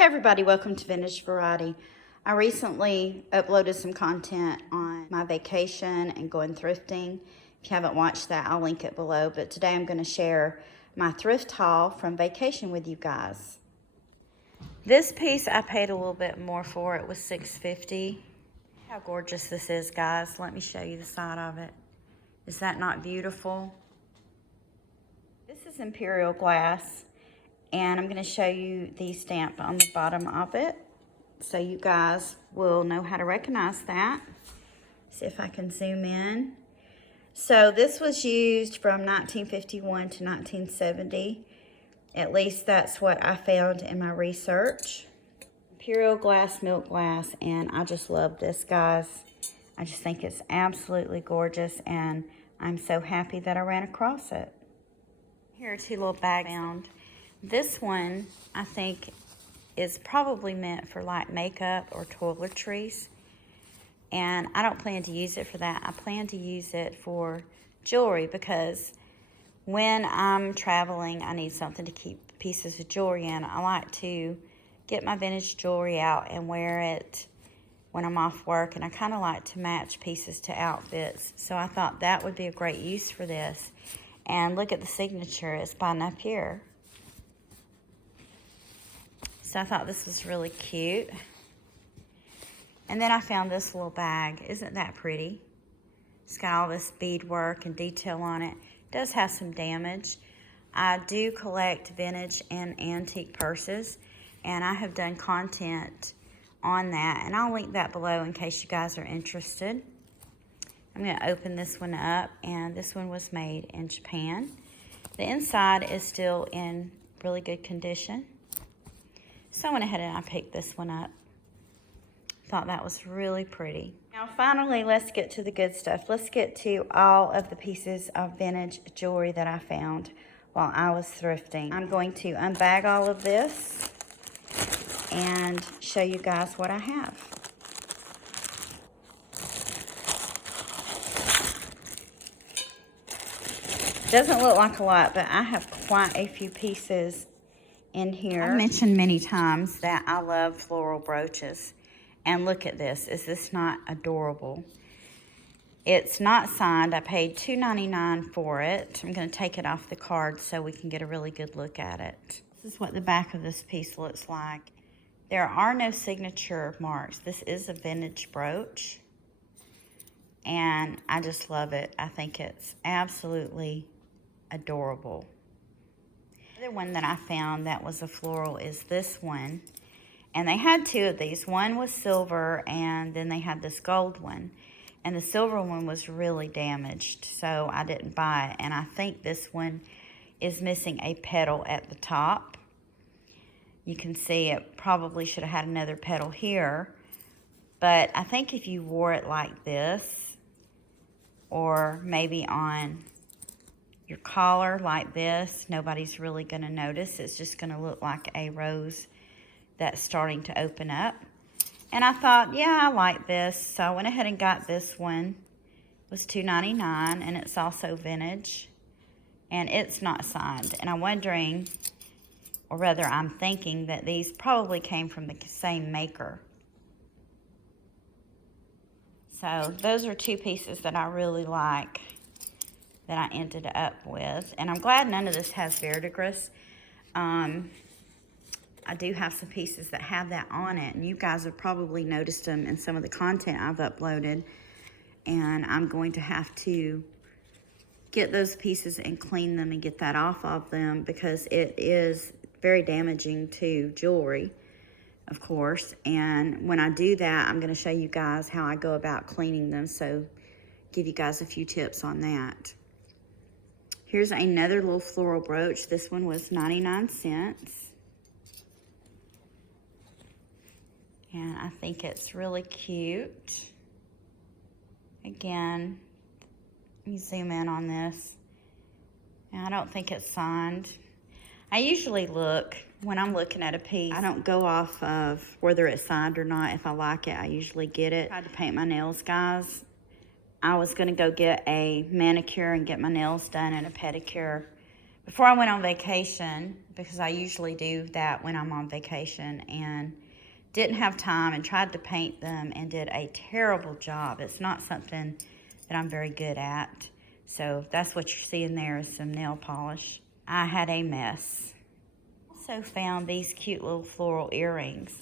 Hey everybody, welcome to Vintage Variety. I recently uploaded some content on my vacation and going thrifting. If you haven't watched that, I'll link it below. But today I'm going to share my thrift haul from vacation with you guys. This piece I paid a little bit more for. It was $6.50. How gorgeous this is, guys. Let me show you the side of it. Is that not beautiful? This is Imperial glass. And I'm going to show you the stamp on the bottom of it, so you guys will know how to recognize that. See if I can zoom in. So this was used from 1951 to 1970. At least that's what I found in my research. Imperial glass, milk glass, and I just love this, guys. I just think it's absolutely gorgeous, and I'm so happy that I ran across it. Here are two little bags found. This one, I think, is probably meant for like makeup or toiletries. And I don't plan to use it for that. I plan to use it for jewelry because when I'm traveling, I need something to keep pieces of jewelry in. I like to get my vintage jewelry out and wear it when I'm off work. And I kind of like to match pieces to outfits. So I thought that would be a great use for this. And look at the signature. It's by Imperial. So I thought this was really cute. And then I found this little bag. Isn't that pretty? It's got all this beadwork and detail on it. It does have some damage. I do collect vintage and antique purses, and I have done content on that. And I'll link that below in case you guys are interested. I'm going to open this one up, and this one was made in Japan. The inside is still in really good condition. So I went ahead and I picked this one up. Thought that was really pretty. Now finally, let's get to the good stuff. Let's get to all of the pieces of vintage jewelry that I found while I was thrifting. I'm going to unbag all of this and show you guys what I have. Doesn't look like a lot, but I have quite a few pieces in here. I've mentioned many times that I love floral brooches. And look at this. Is this not adorable? It's not signed. I paid $2.99 for it. I'm going to take it off the card so we can get a really good look at it. This is what the back of this piece looks like. There are no signature marks. This is a vintage brooch. And I just love it. I think it's absolutely adorable. The other one that I found that was a floral is this one. And they had two of these. One was silver, and then they had this gold one. And the silver one was really damaged, so I didn't buy it. And I think this one is missing a petal at the top. You can see it probably should have had another petal here. But I think if you wore it like this, or maybe on your collar like this, nobody's really going to notice. It's just going to look like a rose that's starting to open up. And I thought, yeah, I like this. So I went ahead and got this one. It was $2.99, and it's also vintage. And it's not signed. And I'm wondering, or rather I'm thinking, that these probably came from the same maker. So those are two pieces that I really like that I ended up with. And I'm glad none of this has verdigris. I do have some pieces that have that on it, and you guys have probably noticed them in some of the content I've uploaded. And I'm going to have to get those pieces and clean them and get that off of them because it is very damaging to jewelry, of course. And when I do that, I'm going to show you guys how I go about cleaning them, so give you guys a few tips on that. Here's another little floral brooch. This one was 99 cents. And I think it's really cute. Again, let me zoom in on this. And I don't think it's signed. I usually look, when I'm looking at a piece, I don't go off of whether it's signed or not. If I like it, I usually get it. I tried to paint my nails, guys. I was going to go get a manicure and get my nails done and a pedicure before I went on vacation, because I usually do that when I'm on vacation, and didn't have time and tried to paint them and did a terrible job. It's not something that I'm very good at. So that's what you're seeing there is some nail polish. I had a mess. Also found these cute little floral earrings.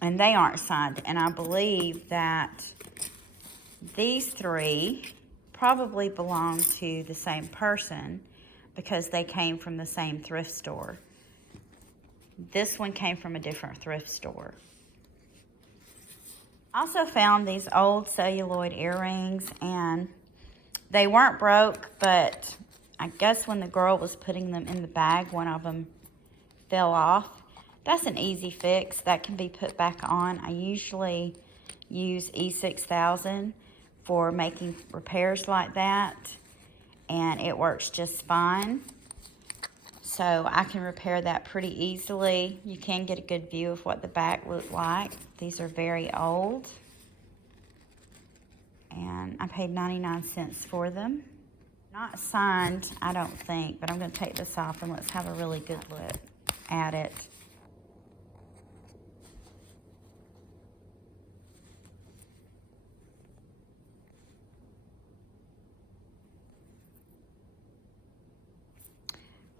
And they aren't signed. And I believe that these three probably belong to the same person because they came from the same thrift store. This one came from a different thrift store. I also found these old celluloid earrings, and they weren't broke, but I guess when the girl was putting them in the bag, one of them fell off. That's an easy fix. That can be put back on. I usually use E6000 for making repairs like that, and it works just fine. So I can repair that pretty easily. You can get a good view of what the back looked like. These are very old. And I paid 99 cents for them. Not signed, I don't think, but I'm going to take this off and let's have a really good look at it.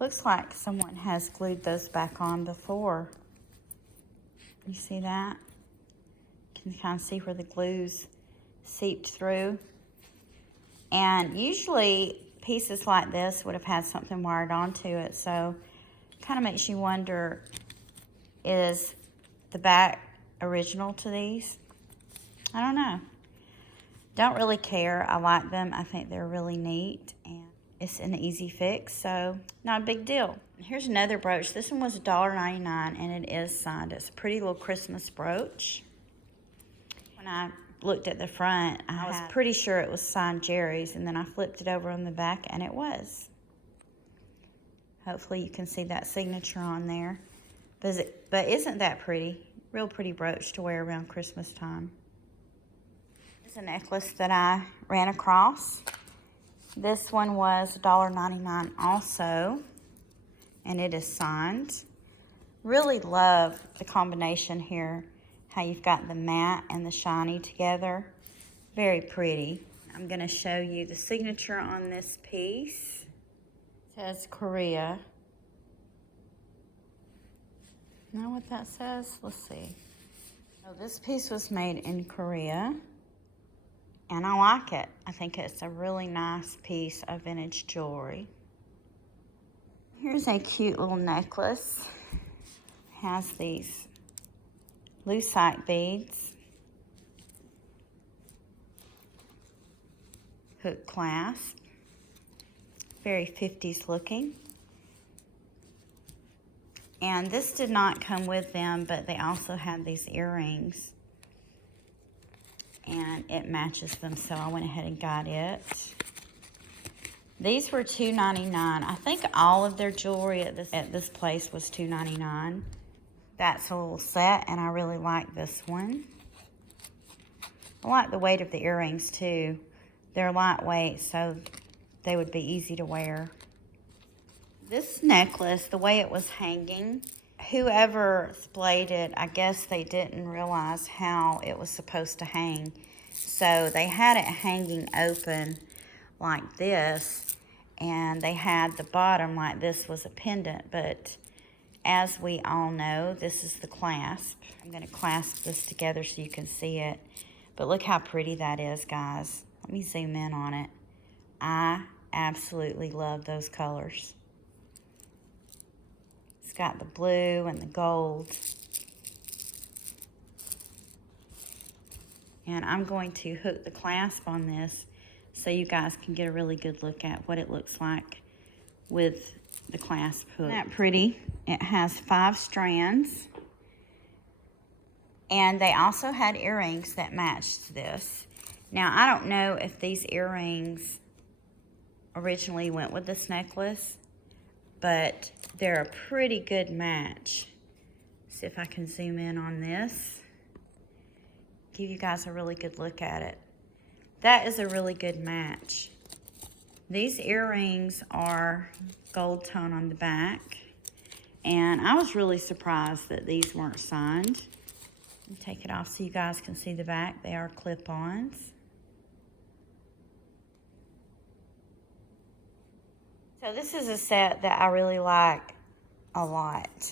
Looks like someone has glued those back on before. You see that? You can kind of see where the glue's seeped through. And usually pieces like this would have had something wired onto it, so it kind of makes you wonder, is the back original to these? I don't know. Don't really care. I like them. I think they're really neat, and it's an easy fix, so not a big deal. Here's another brooch. This one was $1.99, and it is signed. It's a pretty little Christmas brooch. When I looked at the front, I was pretty sure it was signed Jerry's, and then I flipped it over on the back, and it was. Hopefully you can see that signature on there. But isn't that pretty? Real pretty brooch to wear around Christmas time. It's a necklace that I ran across. This one was $1.99 also, and it is signed. Really love the combination here, how you've got the matte and the shiny together. Very pretty. I'm going to show you the signature on this piece. It says Korea. Know what that says? Let's see. So this piece was made in Korea, and I like it. I think it's a really nice piece of vintage jewelry. Here's a cute little necklace. It has these lucite beads, hook clasp, very 50s looking. And this did not come with them, but they also had these earrings, and it matches them, so I went ahead and got it. These were $2.99. I think all of their jewelry at this place was $2.99. That's a little set, and I really like this one. I like the weight of the earrings too. They're lightweight, so they would be easy to wear. This necklace, the way it was hanging, whoever splayed it, I guess they didn't realize how it was supposed to hang. So they had it hanging open like this, and they had the bottom like this was a pendant, but as we all know, this is the clasp. I'm going to clasp this together so you can see it. But look how pretty that is, guys. Let me zoom in on it. I absolutely love those colors. It's got the blue and the gold. And I'm going to hook the clasp on this so you guys can get a really good look at what it looks like with the clasp hook. Isn't that pretty? It has 5 strands. And they also had earrings that matched this. Now, I don't know if these earrings originally went with this necklace, but they're a pretty good match. See if I can zoom in on this. Give you guys a really good look at it. That is a really good match. These earrings are gold tone on the back. And I was really surprised that these weren't signed. Take it off so you guys can see the back. They are clip-ons. So this is a set that I really like a lot.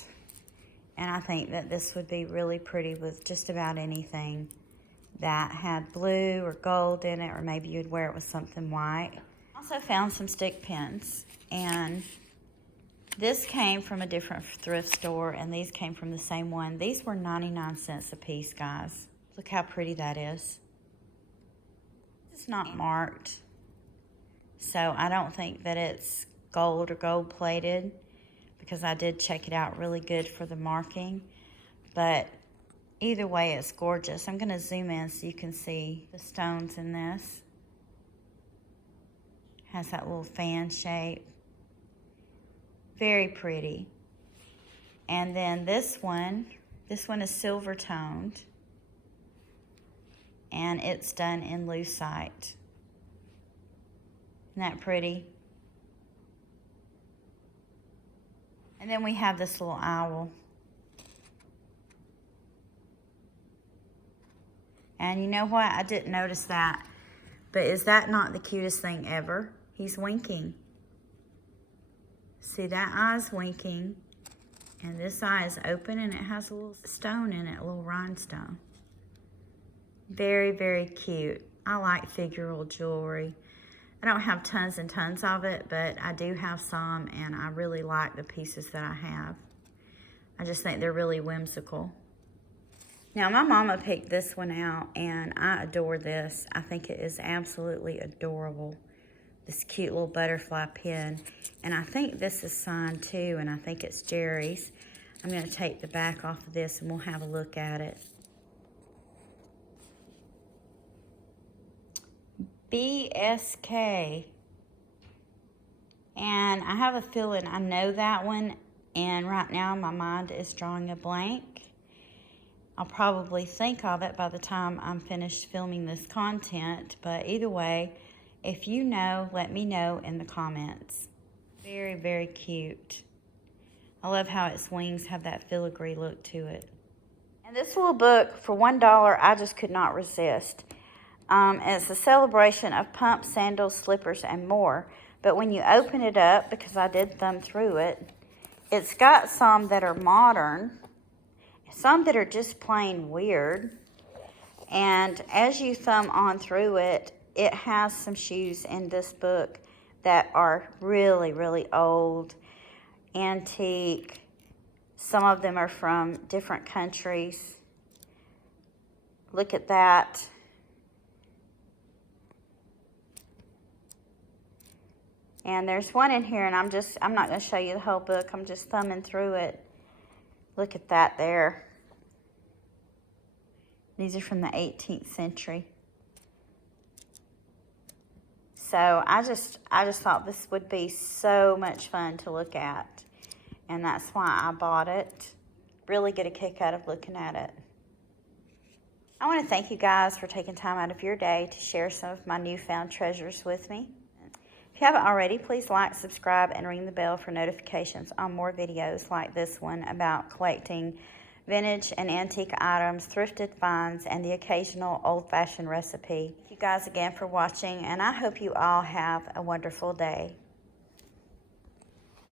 And I think that this would be really pretty with just about anything that had blue or gold in it, or maybe you'd wear it with something white. Also found some stick pins, and this came from a different thrift store, and these came from the same one. These were 99 cents a piece, guys. Look how pretty that is. It's not marked, so I don't think that it's gold or gold plated, because I did check it out really good for the marking. But either way, it's gorgeous. I'm gonna zoom in so you can see the stones in this. Has that little fan shape. Very pretty. And then this one is silver toned, and it's done in lucite. Isn't that pretty? And then we have this little owl. And you know what? I didn't notice that. But is that not the cutest thing ever? He's winking. See, that eye's winking. And this eye is open, and it has a little stone in it, a little rhinestone. Very, very cute. I like figural jewelry. I don't have tons and tons of it, but I do have some, and I really like the pieces that I have. I just think they're really whimsical. Now, my mama picked this one out, and I adore this. I think it is absolutely adorable. This cute little butterfly pin. And I think this is signed too, and I think it's Jerry's. I'm going to take the back off of this, and we'll have a look at it. BSK. And I have a feeling I know that one, and right now my mind is drawing a blank. I'll probably think of it by the time I'm finished filming this content, but either way, if you know, let me know in the comments. Very, very cute. I love how its wings have that filigree look to it. And this little book, for $1, I just could not resist. It's a celebration of pumps, sandals, slippers, and more. But when you open it up, because I did thumb through it, it's got some that are modern, some that are just plain weird. And as you thumb on through it, it has some shoes in this book that are really, really old, antique. Some of them are from different countries. Look at that. And there's one in here, and I'm not going to show you the whole book. I'm just thumbing through it. Look at that there. These are from the 18th century. So I just thought this would be so much fun to look at. And that's why I bought it. Really get a kick out of looking at it. I want to thank you guys for taking time out of your day to share some of my newfound treasures with me. If you haven't already, please like, subscribe, and ring the bell for notifications on more videos like this one about collecting vintage and antique items, thrifted finds, and the occasional old-fashioned recipe. Thank you guys again for watching, and I hope you all have a wonderful day.